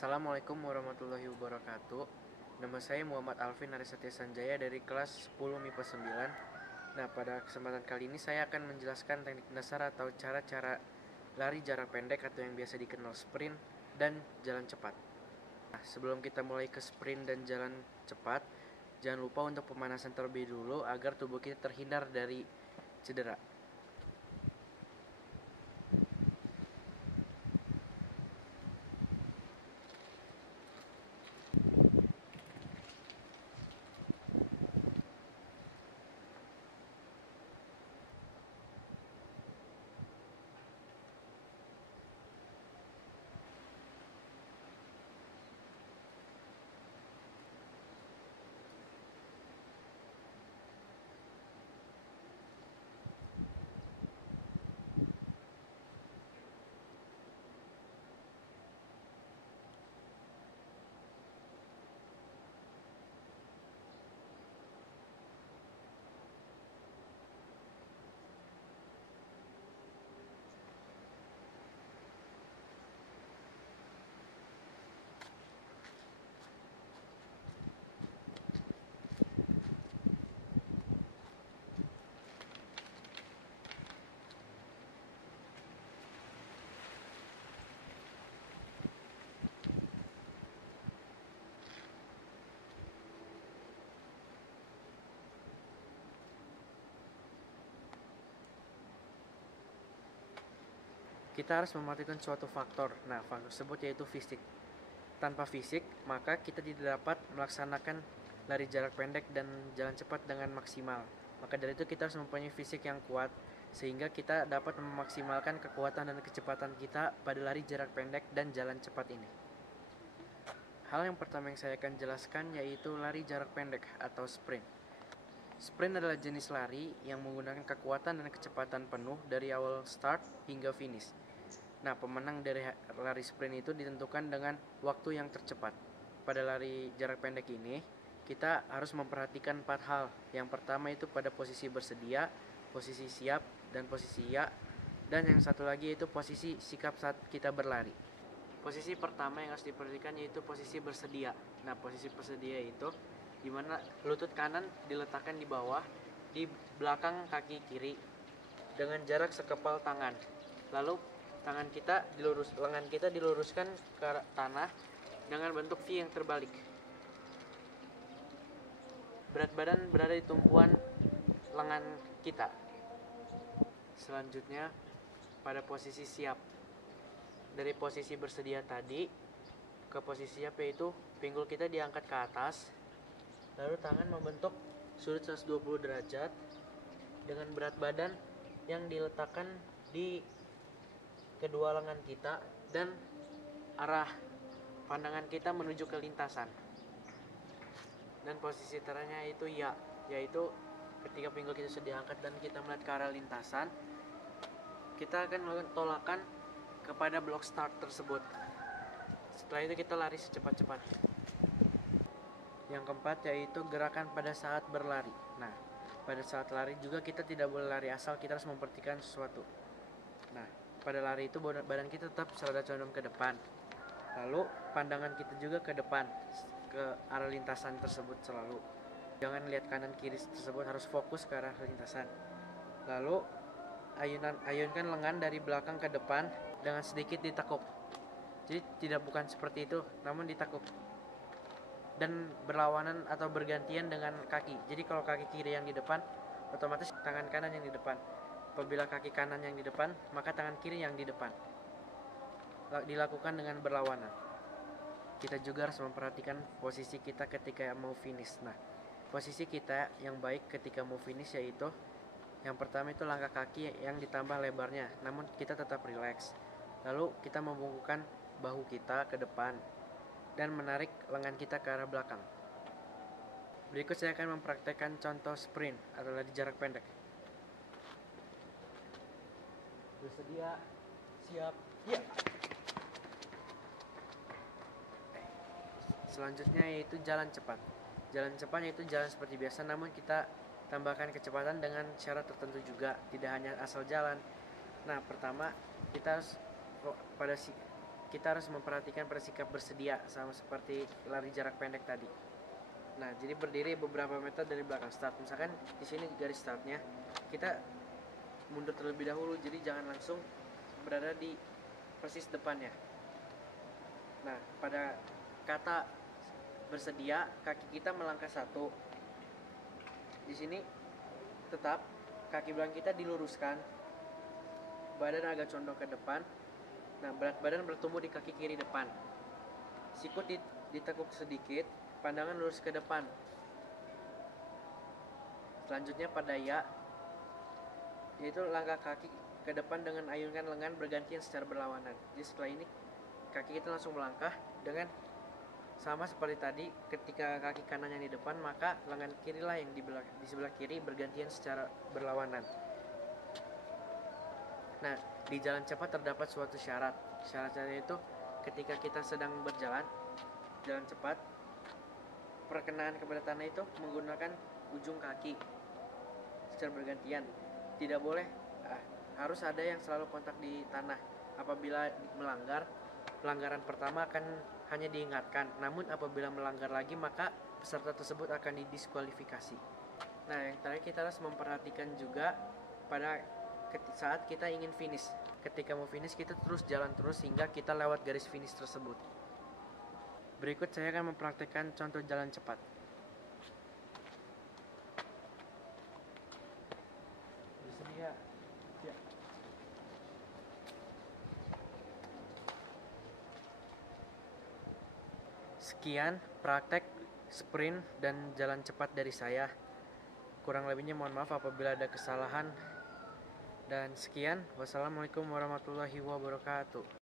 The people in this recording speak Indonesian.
Assalamualaikum warahmatullahi wabarakatuh. Nama saya Muhammad Alvin Arisatya Sanjaya dari kelas 10 MIPA 9. Nah, pada kesempatan kali ini saya akan menjelaskan teknik dasar atau cara-cara lari jarak pendek atau yang biasa dikenal sprint dan jalan cepat. Nah, sebelum kita mulai ke sprint dan jalan cepat, jangan lupa untuk pemanasan terlebih dulu agar tubuh kita terhindar dari cedera. Kita harus memperhatikan suatu faktor. Nah, faktor tersebut yaitu fisik. Tanpa fisik, maka kita tidak dapat melaksanakan lari jarak pendek dan jalan cepat dengan maksimal. Maka dari itu kita harus mempunyai fisik yang kuat sehingga kita dapat memaksimalkan kekuatan dan kecepatan kita pada lari jarak pendek dan jalan cepat ini. Hal yang pertama yang saya akan jelaskan yaitu lari jarak pendek atau sprint. Sprint adalah jenis lari yang menggunakan kekuatan dan kecepatan penuh dari awal start hingga finish. Nah, pemenang dari lari sprint itu ditentukan dengan waktu yang tercepat. Pada lari jarak pendek ini, kita harus memperhatikan 4 hal. Yang pertama itu pada posisi bersedia, posisi siap, dan posisi ya. Dan yang satu lagi itu posisi sikap saat kita berlari. Posisi pertama yang harus diperhatikan yaitu posisi bersedia. Nah, posisi bersedia itu di mana lutut kanan diletakkan di bawah, di belakang kaki kiri dengan jarak sekepal tangan. Lalu lengan kita diluruskan ke tanah dengan bentuk V yang terbalik. Berat badan berada di tumpuan lengan kita. Selanjutnya pada posisi siap. Dari posisi bersedia tadi ke posisi siap yaitu pinggul kita diangkat ke atas, lalu tangan membentuk sudut 120 derajat dengan berat badan yang diletakkan di kedua lengan kita dan arah pandangan kita menuju ke lintasan. Dan posisi terakhirnya itu ya, yaitu ketika pinggul kita sudah diangkat dan kita melihat ke arah lintasan, kita akan melakukan tolakan kepada blok start tersebut. Setelah itu kita lari secepat-cepatnya. Yang keempat yaitu gerakan pada saat berlari. Nah, pada saat lari juga kita tidak boleh lari asal, kita harus memperhatikan sesuatu. Nah, pada lari itu badan kita tetap selalu condong ke depan. Lalu pandangan kita juga ke depan, ke arah lintasan tersebut selalu. Jangan lihat kanan kiri tersebut, harus fokus ke arah lintasan. Lalu ayunkan lengan dari belakang ke depan dengan sedikit ditekuk. Jadi bukan seperti itu, namun ditekuk. Dan berlawanan atau bergantian dengan kaki. Jadi kalau kaki kiri yang di depan, otomatis tangan kanan yang di depan. Apabila kaki kanan yang di depan, maka tangan kiri yang di depan. Dilakukan dengan berlawanan. Kita juga harus memperhatikan posisi kita ketika mau finish. Nah, posisi kita yang baik ketika mau finish yaitu yang pertama itu langkah kaki yang ditambah lebarnya, namun kita tetap rileks. Lalu kita membungkukkan bahu kita ke depan dan menarik lengan kita ke arah belakang. Berikut saya akan mempraktekkan contoh sprint atau lari jarak pendek. Bersedia, siap, ya. Selanjutnya yaitu jalan cepat. Jalan cepat yaitu jalan seperti biasa, namun kita tambahkan kecepatan dengan syarat tertentu juga, tidak hanya asal jalan. Nah, pertama kita harus kita harus memperhatikan bersikap bersedia sama seperti lari jarak pendek tadi. Nah, jadi berdiri beberapa meter dari belakang start. Misalkan di sini garis startnya, kita mundur terlebih dahulu, jadi jangan langsung berada di persis depannya. Nah, pada kata bersedia, kaki kita melangkah satu. Di sini tetap kaki belakang kita diluruskan, badan agak condong ke depan. Nah, berat badan bertumbuh di kaki kiri depan. Sikut ditekuk sedikit, pandangan lurus ke depan. Selanjutnya pada ya, yaitu langkah kaki ke depan dengan ayunkan lengan bergantian secara berlawanan. Jadi setelah ini kaki kita langsung melangkah dengan sama seperti tadi. Ketika kaki kanannya di depan, maka lengan kirilah yang di sebelah kiri bergantian secara berlawanan. Nah, di jalan cepat terdapat suatu syarat. Syaratnya itu ketika kita sedang berjalan jalan cepat, perkenaan kepada tanah itu menggunakan ujung kaki secara bergantian. Tidak boleh, harus ada yang selalu kontak di tanah. Apabila melanggar, pelanggaran pertama akan hanya diingatkan. Namun apabila melanggar lagi, maka peserta tersebut akan didiskualifikasi. Nah, yang terakhir kita harus memperhatikan juga pada saat kita ingin finish. Ketika mau finish, kita terus jalan terus hingga kita lewat garis finish tersebut. Berikut saya akan mempraktekkan contoh jalan cepat. Bersedia. Ya. Sekian praktek sprint dan jalan cepat dari saya. Kurang lebihnya mohon maaf apabila ada kesalahan. Dan sekian, wassalamualaikum warahmatullahi wabarakatuh.